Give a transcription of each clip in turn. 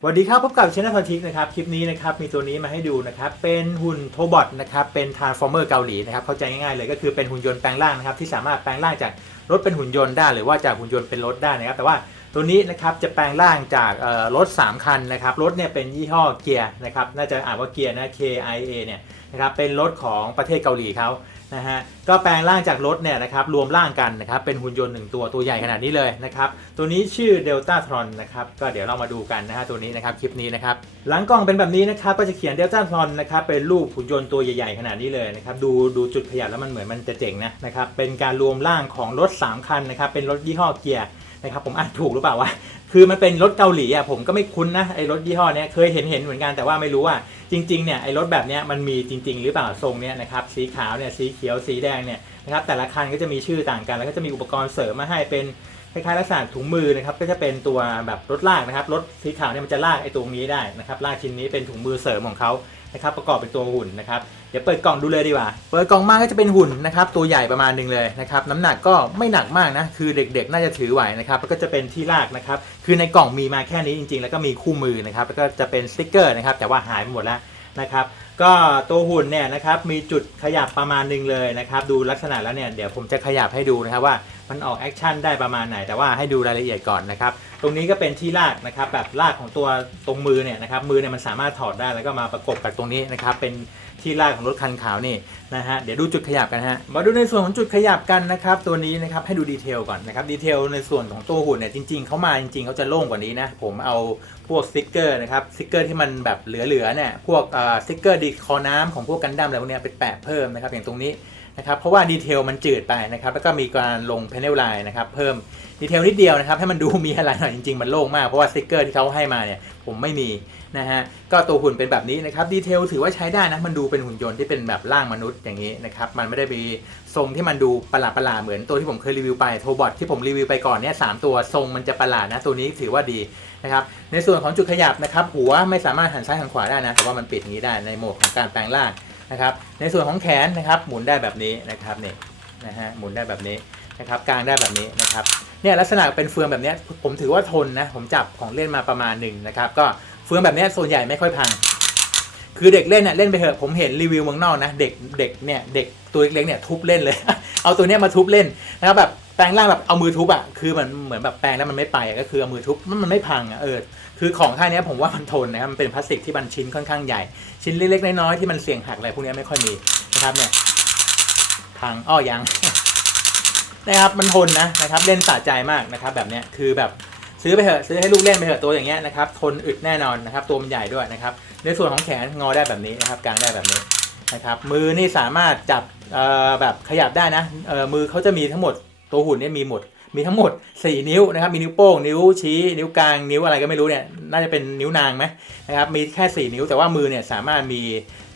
สวัสดีครับพบกับช anel ทอนทิกนะครับคลิปนี้นะครับมีตัวนี้มาให้ดูนะครับเป็นหุ่นโทบอทนะครับเป็นทาร์ฟอร์เมอร์เกาหลีนะครับเข้าใจง่ายๆเลยก็คือเป็นหุ่นยนต์แปลงร่างนะครับที่สามารถแปลงร่างจากรถเป็นหุ่นยนต์ได้ หรือว่าจากหุ่นยนต์เป็นรถได้นะครับแต่ว่าตัวนี้นะครับจะแปลงร่างจากรถ 3 คันนะครับรถเนี่ยเป็นยี่ห้อเกียร์นะครับน่าจะอ่านว่าเกียร์นะ K I A เนี่ยนะครับเป็นรถของประเทศเกาหลีเขา นะฮะก็แปลงร่างจากรถเนี่ยนะครับรวมร่างกันนะครับเป็นหุ่นยนต์หนึ่งตัวตัวใหญ่ขนาดนี้เลยนะครับตัวนี้ชื่อ Delta Tron นะครับก็เดี๋ยวเรามาดูกันนะฮะตัวนี้นะครับคลิปนี้นะครับหลังกล่องเป็นแบบนี้นะครับก็จะเขียน Delta Tron นะครับเป็นรูปหุ่นยนต์ตัวใหญ่ๆขนาดนี้เลยนะครับดูดูจุดขยับแล้วมันเหมือนมันจะเจ๋งนะนะครับเป็นการรวมร่างของรถ 3 คันนะครับเป็นรถยี่ห้อเกียร์นะครับผมอ่านถูกหรือเปล่าวะ คือมันเป็นรถเกาหลีอะผมก็ไม่คุ้นนะไอ้รถยี่ห้อเนี้ยเคยเห็นเห็นเหมือนกันแต่ว่าไม่รู้ว่าจริงๆเนี่ยไอ้รถแบบเนี้ยมันมีจริง ๆ หรือเปล่าทรงเนี้ยนะครับสีขาวเนี่ยสีเขียวสีแดงเนี่ยนะครับแต่ละคันก็จะมีชื่อต่างกันแล้วก็จะมีอุปกรณ์เสริมมาให้เป็น คล้ายๆลักษณะถุงมือนะครับก็จะเป็นตัวแบบรถลากนะครับรถสีขาวเนี่ยมันจะลากไอ้ตรงนี้ได้นะครับลากชิ้นนี้เป็นถุงมือเสริมของเขานะครับประกอบเป็นตัวหุ่นนะครับเดี๋ยวเปิดกล่องดูเลยดีกว่า เปิดกล่องมาก็จะเป็นหุ่นนะครับตัวใหญ่ประมาณหนึ่งเลยนะครับน้ำหนักก็ไม่หนักมากนะคือเด็กๆ น่าจะถือไหวนะครับแล้วก็จะเป็นที่ลากนะครับคือในกล่องมีมาแค่นี้จริง ๆ แล้วก็มีคู่มือนะครับแล้วก็จะเป็นสติ๊กเกอร์นะครับแต่ว่าหายไปหมดแล้วนะครับก็ตัวหุ่นเนี่ยนะครับมีจุดขยับประมาณหนึ่งเลยนะครับดูลักษณะแล้วเนี่ยเดี๋ยวผมจะขยับให้ดูนะครับว่า มันออกแอคชั่นได้ประมาณไหน แต่ว่าให้ดูรายละเอียดก่อนนะครับ ตรงนี้ก็เป็นที่ลากนะครับแบบลากของตัวตรงมือเนี่ยนะครับมือเนี่ยมันสามารถถอดได้แล้วก็มาประกบกับตรงนี้นะครับเป็นที่ลากของรถคันขาวนี่นะฮะเดี๋ยวดูจุดขยับกันฮะมาดูในส่วนของจุดขยับกันนะครับตัวนี้นะครับให้ดูดีเทลก่อนนะครับดีเทลในส่วนของตัวหุ่นเนี่ยจริงๆเขามาจริงๆเขาจะโล่งกว่านี้นะผมเอาพวกสติกเกอร์นะครับสติกเกอร์ที่มันแบบเหลือๆเนี่ยพวกสติกเกอร์ดีคอน้ำของพวกกันดั้มอะไรพวกเนี้ยไปแปะเพิ่มนะครับอย่างตรงนี้ นะครับเพราะว่าดีเทลมันจืดไปนะครับแล้วก็มีการลงแพนเนลไลน์นะครับเพิ่มดีเทลนิดเดียวนะครับให้มันดูมีอะไรหน่อยจริงๆ มันโล่งมากเพราะว่าสติกเกอร์ที่เขาให้มาเนี่ยผมไม่มีนะฮะก็ตัวหุ่นเป็นแบบนี้นะครับดีเทลถือว่าใช้ได้นะมันดูเป็นหุ่นยนต์ที่เป็นแบบร่างมนุษย์อย่างนี้นะครับมันไม่ได้มีทรงที่มันดูประหลาดประหลาดเหมือนตัวที่ผมเคยรีวิวไปโทบอทที่ผมรีวิวไปก่อนเนี่ยสามตัวทรงมันจะประหลาดนะตัวนี้ถือว่าดีนะครับในส่วนของจุดขยับนะครับหัวไม่สามารถหันซ้ายหันขวาได้นะแต่ว่ามันปิดอย่างนี้ได้ในโหมดของการแปลงร่าง นะครับ ในส่วนของแขนนะครับ หมุนได้แบบนี้นะครับนี่นะฮะหมุนได้แบบนี้นะครับกลางได้แบบนี้นะครับเนี่ยลักษณะเป็นเฟืองแบบนี้ผมถือว่าทนนะผมจับของเล่นมาประมาณหนึ่งนะครับก็เฟืองแบบนี้ส่วนใหญ่ไม่ค่อยพัง คือเด็กเล่นเนี่ยเล่นไปเถอะผมเห็นรีวิวเมืองนอกนะเด็กเด็กเนี่ยเด็กตัวเล็กๆเนี่ยทุบเล่นเลย เอาตัวเนี้ยมาทุบเล่นนะครับแบบ แปลงร่างแบบเอามือทุบอะคือมันเหมือนแบบแปลงแล้วมันไม่ไปอะก็คือเอามือทุบมันมันไม่พังอะเออคือของค่ายนี้ผมว่ามันทนนะครับมันเป็นพลาสติกที่มันชิ้นค่อนข้างใหญ่ ชิ้นเล็กๆน้อยๆที่มันเสี่ยงหักอะไรพวกนี้ไม่ค่อยมีนะครับเนี่ยพังอ้อยังนะครับมันทนนะนะครับเล่นสะใจมากนะครับ แบบเนี้ยคือแบบซื้อไปเถอะซื้อให้ลูกเล่นไปเถอะตัวอย่างเงี้ยนะครับทนอึดแน่นอนนะครับตัวมันใหญ่ด้วยนะครับในส่วนของแขนงอได้แบบนี้นะครับกางได้แบบนี้นะครับมือนี่สามารถจับเอ่อแบบขยับได้นะเอ่อมือเขาจะมีทั้งหมด ตัวหุ่นเนี่ยมีหมด มีทั้งหมด 4 นิ้วนะครับ มีนิ้วโป้ง นิ้วชี้ นิ้วกลาง นิ้วอะไรก็ไม่รู้เนี่ย น่าจะเป็นนิ้วนางไหมนะครับ มีแค่ 4 นิ้ว แต่ว่ามือเนี่ยสามารถมี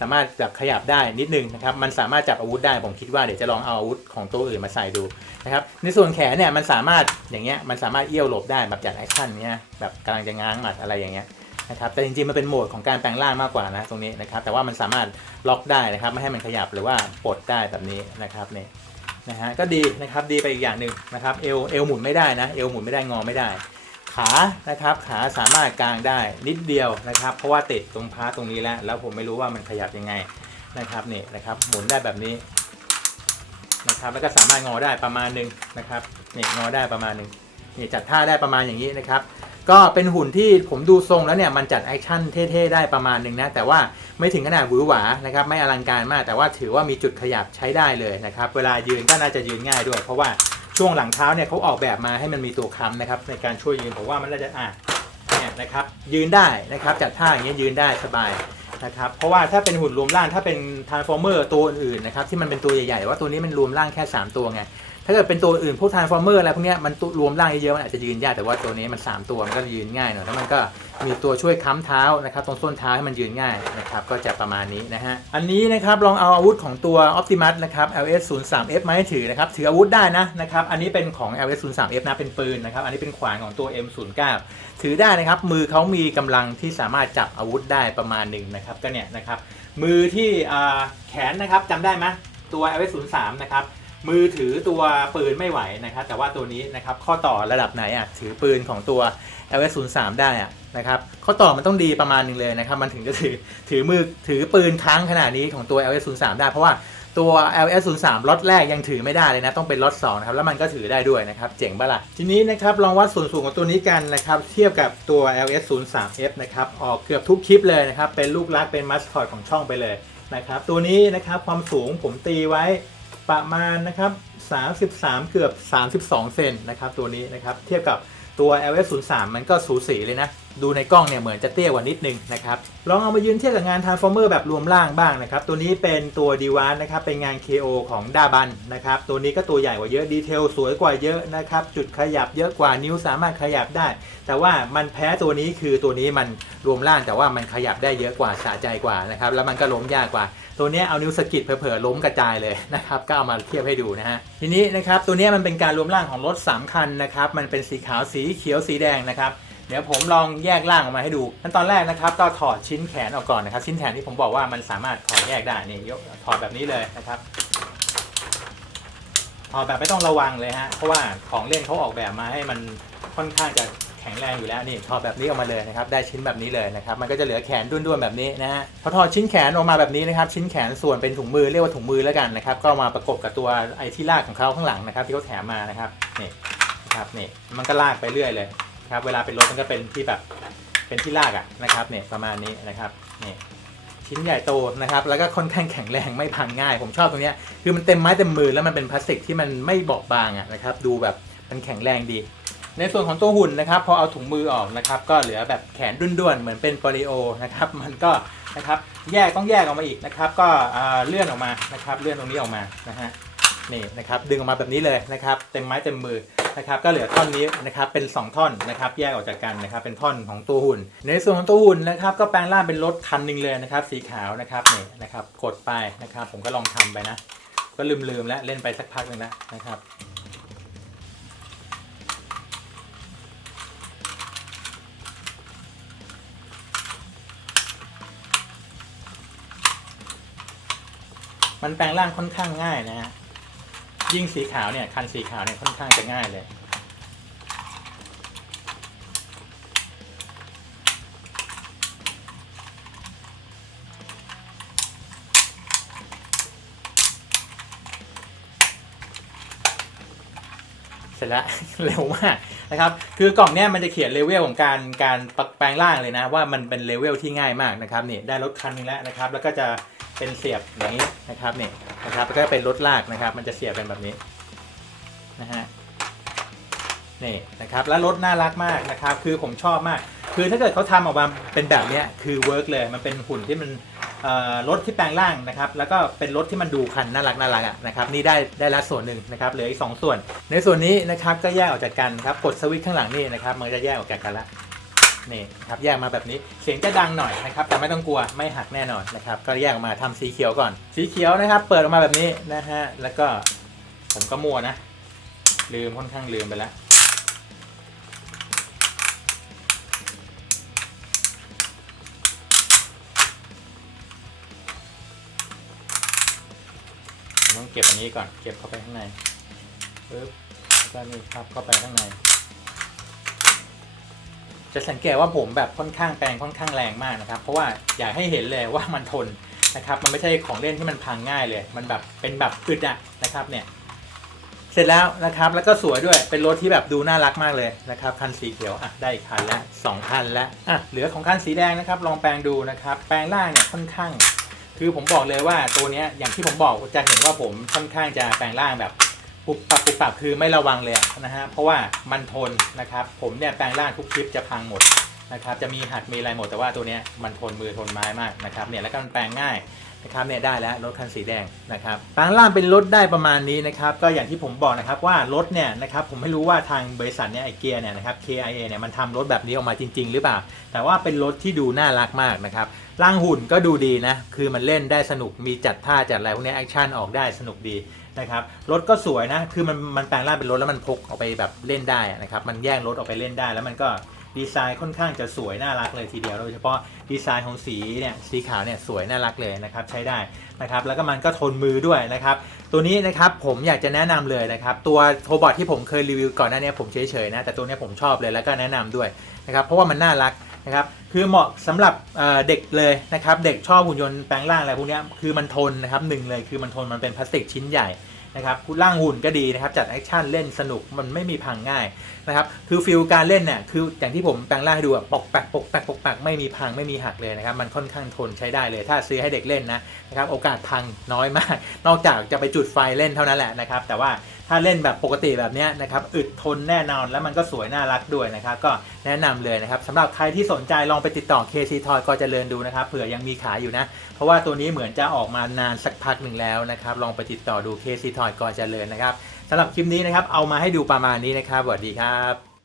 สามารถแบบขยับได้นิดนึงนะครับ มันสามารถจับอาวุธได้ ผมคิดว่าเดี๋ยวจะลองเอาอาวุธของตัวอื่นมาใส่ดูนะครับ ในส่วนแขนเนี่ยมันสามารถอย่างเงี้ย มันสามารถเอี้ยวหลบได้แบบจากแอคชั่นเนี้ยแบบกำลังจะง้างหมัดอะไรอย่างเงี้ยนะครับ แต่จริงๆ มันเป็นโหมดของการแปลงร่างมากกว่านะตรงนี้นะครับ แต่ว่ามันสามารถล็อกได้นะครับ ไม่ให้มันขยับหรือว่าปลดได้แบบนี้นะครับนี่ นะฮะก็ดีนะครับดีไปอีกอย่างหนึ่งนะครับเอวเอวหมุนไม่ได้นะเอวหมุนไม่ได้งอไม่ได้ ขานะครับขาสามารถกางได้นิดเดียวนะครับ เพราะว่าติดตรงพาร์ตรงนี้แล้วแล้วผมไม่รู้ว่ามันขยับยังไงนะครับนี่นะครับหมุนได้แบบนี้นะครับแล้วก็สามารถงอได้ประมาณหนึ่งนะครับนี่งอได้ประมาณหนึ่งนี่จัดท่าได้ประมาณอย่างนี้นะครับ ก็เป็นหุ่นที่ผมดูทรงแล้วเนี่ยมันจัดแอคชั่นเท่ๆได้ประมาณหนึ่งนะ แต่ว่าไม่ถึงขนาดหวือหวานะครับไม่อลังการมาก แต่ว่าถือว่ามีจุดขยับใช้ได้เลยนะครับเวลายืนก็น่าจะยืนง่ายด้วย เพราะว่าช่วงหลังเท้าเนี่ยเขาออกแบบมาให้มันมีตัวค้ำนะครับในการช่วยยืนผมว่ามันน่าจะอะเนี่ยนะครับยืนได้นะครับจัดท่าอย่างเงี้ยยืนได้สบายนะครับเพราะว่าถ้าเป็นหุ่นรวมร่างถ้าเป็นทาร์ฟอร์เมอร์ตัวอื่นๆนะครับที่มันเป็นตัวใหญ่ๆว่าตัวนี้มันรวมร่างแค่สามตัวไง ถ้าเกิดเป็นตัวอื่นพวกทาร์ฟอร์เมอร์อะไรพวกนี้มันรวมร่างเยอะๆมันอาจจะยืนยากแต่ว่าตัวนี้มัน 3 ตัวมันก็ยืนง่ายหน่อยแล้วมันก็มีตัวช่วยค้ำเท้านะครับตรงส้นเท้าให้มันยืนง่ายนะครับก็จะประมาณนี้นะฮะอันนี้นะครับลองเอาอาวุธของตัว Optimus นะครับ LS 0 3 F มาให้ถือนะครับถืออาวุธได้นะนะครับอันนี้เป็นของ LS 0 3 F นะเป็นปืนนะครับอันนี้เป็นขวานของตัว M 0 9ถือได้นะครับมือเขามีกำลังที่สามารถจับอาวุธได้ประมาณหนึ่งนะครับก็เนี่ยนะครับมือที่แขนนะครับจำได้ไหมตัว LS 0 3นะครับ มือถือตัวปืนไม่ไหวนะครับ แต่ว่าตัวนี้นะครับข้อต่อระดับไหนอะถือปืนของตัว LS 0 3ได้อะนะครับข้อต่อมันต้องดีประมาณหนึงเลยนะครับมันถึงจะถือถือมือถือปืนค้างขนาดนี้ของตัว LS03 ได้เพราะว่าตัว LS03 ล็อตแรกยังถือไม่ได้เลยนะ ต้องเป็นล็อต2นะครับ แล้วมันก็ถือได้ด้วยนะครับ เจ๋งปะล่ะ ทีนี้นะครับ ลองวัดส่วนสูงของตัวนี้กันนะครับ เทียบกับตัว LS03F นะครับ ออกเกือบทุกคลิปเลยนะครับ เป็นลูกรักเป็นมัสคอตของช่องไปเลยนะครับ ตัวนี้นะครับความสูงผมตีไว้ ประมาณนะครับ33 เกือบ 32 เซนนะครับตัวนี้นะครับเทียบกับตัว LS03 มันก็สูสีเลยนะ ดูในกล้องเนี่ยเหมือนจะเตี้ยกว่านิดนึงนะครับลองเอามายืนเทียบกับงาน Transformer แบบรวมร่างบ้างนะครับตัวนี้เป็นตัวดีวานนะครับเป็นงาน KO ของดาบันนะครับตัวนี้ก็ตัวใหญ่กว่าเยอะดีเทลสวยกว่าเยอะนะครับจุดขยับเยอะกว่านิ้วสามารถขยับได้ แต่ว่ามันแพ้ตัวนี้คือตัวนี้มันรวมร่างแต่ว่ามันขยับได้เยอะกว่าสะใจกว่านะครับแล้วมันก็ล้มยากกว่า ตัวนี้เอานิ้วสกิดเผลอๆล้มกระจายเลยนะครับก็เอามาเทียบให้ดูนะฮะทีนี้นะครับตัวนี้มันเป็นการรวมร่างของรถ3คันนะครับมันเป็นสีขาวสีเขียวสีแดงนะครับ เดี๋ยวผมลองแยกร่างออกมาให้ดูขั้นตอนแรกนะครับก็ถอดชิ้นแขนออกก่อนนะครับ ชิ้นแขนที่ผมบอกว่ามันสามารถถอดแยกได้นี่ยกถอดแบบนี้เลยนะครับถอดแบบไม่ต้องระวังเลยฮะเพราะว่าของเล่นเขาออกแบบมาให้มันค่อนข้างจะแข็งแรงอยู่แล้วนี่ถอดแบบนี้ออกมาเลยนะครับได้ชิ้นแบบนี้เลยนะครับมันก็จะเหลือแขนด้วนๆแบบนี้นะฮะพอถอดชิ้นแขนออกมาแบบนี้นะครับชิ้นแขนส่วนเป็นถุงมือเรียกว่าถุงมือแล้วกันนะครับก็มาประกบกับตัวไอ้ที่ลากของเขาข้างหลังนะครับที่เขาแถมมานะครับนี่นะครับนี่มันก็ลากไปเรื่อยเลย ครับเวลาเป็นรถมันก็เป็นที่แบบเป็นที่ลากอะนะครับเนี่ยประมาณนี้นะครับเนี่ยชิ้นใหญ่โตนะครับ แล้วก็ค่อนข้างแข็งแรงไม่พังง่าย ผมชอบตรงเนี้ยคือมันเต็มไม้เต็มมือแล้วมันเป็นพลาสติกที่มันไม่บอบบางอะนะครับ ดูแบบมันแข็งแรงดี ในส่วนของตัวหุ่นนะครับ พอเอาถุงมือออกนะครับ ก็เหลือแบบแขนด้วนๆเหมือนเป็นโปลิโอนะครับ มันก็นะครับแยกต้องแยกออกมาอีกนะครับ ก็อ่าเลื่อนออกมานะครับ เลื่อนตรงนี้ออกมานะฮะนี่นะครับ ดึงออกมาแบบนี้เลยนะครับ เต็มไม้เต็มมือ นะครับก็เหลือท่อนนี้นะครับเป็น 2 ท่อนนะครับแยกออกจากกันนะครับเป็นท่อนของตัวหุ่น ในส่วนของตัวหุ่นนะครับก็แปลงร่างเป็นรถคันหนึ่งเลยนะครับสีขาวนะครับนี่นะครับกดไปนะครับ ผมก็ลองทำไปนะ ก็ลืมๆแล้วเล่นไปสักพักหนึ่งแล้วนะครับมันแปลงร่างค่อนข้างง่ายนะฮะ ยิ่งสีขาวเนี่ยคันสีขาวเนี่ยค่อนข้างจะง่ายเลย เสร็จแล้วเร็วมากนะครับ คือกล่องเนี้ยมันจะเขียนเลเวลของการการแปลงร่างเลยนะ ว่ามันเป็นเลเวลที่ง่ายมากนะครับนี่ได้รถคันหนึงแล้วนะครับ แล้วก็จะเป็นเสียบอย่างนี้นะครับนี่นะครับแล้วก็เป็นรถลากนะครับ มันจะเสียบเป็นแบบนี้นะฮะนี่นะครับแล้วรถน่ารักมากนะครับ คือผมชอบมาก คือถ้าเกิดเขาทำออกมาเป็นแบบเนี้ยคือเวิร์กเลยมันเป็นหุ่นที่มัน รถที่แปลงร่างนะครับ แล้วก็เป็นรถที่มันดูคันน่ารักน่ารักนะครับนี่ได้ได้ละส่วนหนึ่งนะครับเหลืออีก 2 ส่วน ในส่วนนี้นะครับก็แยกออกจากกันครับกดสวิตช์ข้างหลังนี่นะครับมันจะแยกออกจากกันละนี่ครับแยกมาแบบนี้เสียงจะดังหน่อยนะครับแต่ไม่ต้องกลัวไม่หักแน่นอนนะครับก็แยกออกมาทำสีเขียวก่อน สีเขียวนะครับ เปิดออกมาแบบนี้นะฮะแล้วก็ผมก็มั่วนะ ลืมค่อนข้างลืมไปแล้ว ก็บอันนี้ก่อน เก็บเข้าไปข้างในปึ๊บแล้วก็นี่ครับเข้าไปข้างใน จะสังเกตว่าผมแบบค่อนข้างแปลงค่อนข้างแรงมากนะครับ เพราะว่าอยากให้เห็นเลยว่ามันทนนะครับ มันไม่ใช่ของเล่นที่มันพังง่ายเลย มันแบบเป็นแบบอึดอะนะครับเนี่ย เสร็จแล้วนะครับ แล้วก็สวยด้วย เป็นรถที่แบบดูน่ารักมากเลยนะครับ คันสีเขียว อะ ได้อีกคันละสองคันละอะ เหลือของคันสีแดงนะครับ ลองแปลงดูนะครับ แปลงล่างเนี่ยค่อนข้าง คือผมบอกเลยว่าตัวเนี้ยอย่างที่ผมบอกจะเห็นว่าผมค่อนข้างจะแปลงร่างแบบปุบปับปุบปับคือไม่ระวังเลยนะฮะเพราะว่ามันทนนะครับ ผมเนี่ยแปลงร่างทุกคลิปจะพังหมดนะครับจะมีหักมีอะไรหมดแต่ว่าตัวเนี้ยมันทนมือทนไม้มากนะครับเนี่ยแล้วก็มันแปลงง่าย นะครับเนี่ยได้แล้วรถคันสีแดงนะครับแปลงร่างเป็นรถได้ประมาณนี้นะครับก็อย่างที่ผมบอกนะครับว่ารถเนี่ยนะครับผมไม่รู้ว่าทางบริษัทเนี่ยไอเกียเนี่ยนะครับ KIA เนี่ยมันทำรถแบบนี้ออกมาจริง ๆ หรือเปล่า แต่ว่าเป็นรถที่ดูน่ารักมากนะครับร่างหุ่นก็ดูดีนะคือมันเล่นได้สนุกมีจัดท่าจัดอะไรพวกนี้แอคชั่นออกได้สนุกดีนะครับรถก็สวยนะคือมันมันแปลงร่างเป็นรถแล้วมันพกออกไปแบบเล่นได้นะครับมันแย่งรถออกไปเล่นได้แล้วมันก็ ดีไซน์ค่อนข้างจะสวยน่ารักเลยทีเดียว โดยเฉพาะดีไซน์ของสีเนี่ยสีขาวเนี่ยสวยน่ารักเลยนะครับใช้ได้นะครับแล้วก็มันก็ทนมือด้วยนะครับตัวนี้นะครับผมอยากจะแนะนำเลยนะครับตัวโทบอทที่ผมเคยรีวิวก่อนหน้านี้ผมเฉยๆนะแต่ตัวนี้ผมชอบเลยแล้วก็แนะนำด้วยนะครับเพราะว่ามันน่ารักนะครับคือเหมาะสำหรับเด็กเลยนะครับเด็กชอบหุ่นยนต์แปลงร่างอะไรพวกนี้คือมันทนนะครับหนึ่งเลยคือมันทนมันเป็นพลาสติกชิ้นใหญ่ นะครับคุณร่างหุ่นก็ดีนะครับจัดแอคชั่นเล่นสนุกมันไม่มีพังง่ายนะครับคือฟิลการเล่นเนี่ยคืออย่างที่ผมแปลงร่างให้ดูอะปอกแปกปกแปกปกแปกไม่มีพังไม่มีหักเลยนะครับมันค่อนข้างทนใช้ได้เลย ถ้าซื้อให้เด็กเล่นนะนะครับโอกาสพังน้อยมาก นอกจากจะไปจุดไฟเล่นเท่านั้นแหละนะครับแต่ว่า ถ้าเล่นแบบปกติแบบนี้นะครับอึดทนแน่นอนแล้วมันก็สวยน่ารักด้วยนะครับก็แนะนำเลยนะครับสำหรับใครที่สนใจลองไปติดต่อ KC Toy ก็จะเจรินดูนะครับเผื่อยังมีขายอยู่นะ เพราะว่าตัวนี้เหมือนจะออกมานานสักพักหนึ่งแล้วนะครับลองไปติดต่อดู KC Toy ก็จะเจรินนะครับสำหรับคลิปนี้นะครับเอามาให้ดูประมาณนี้นะครับสวัสดีครับ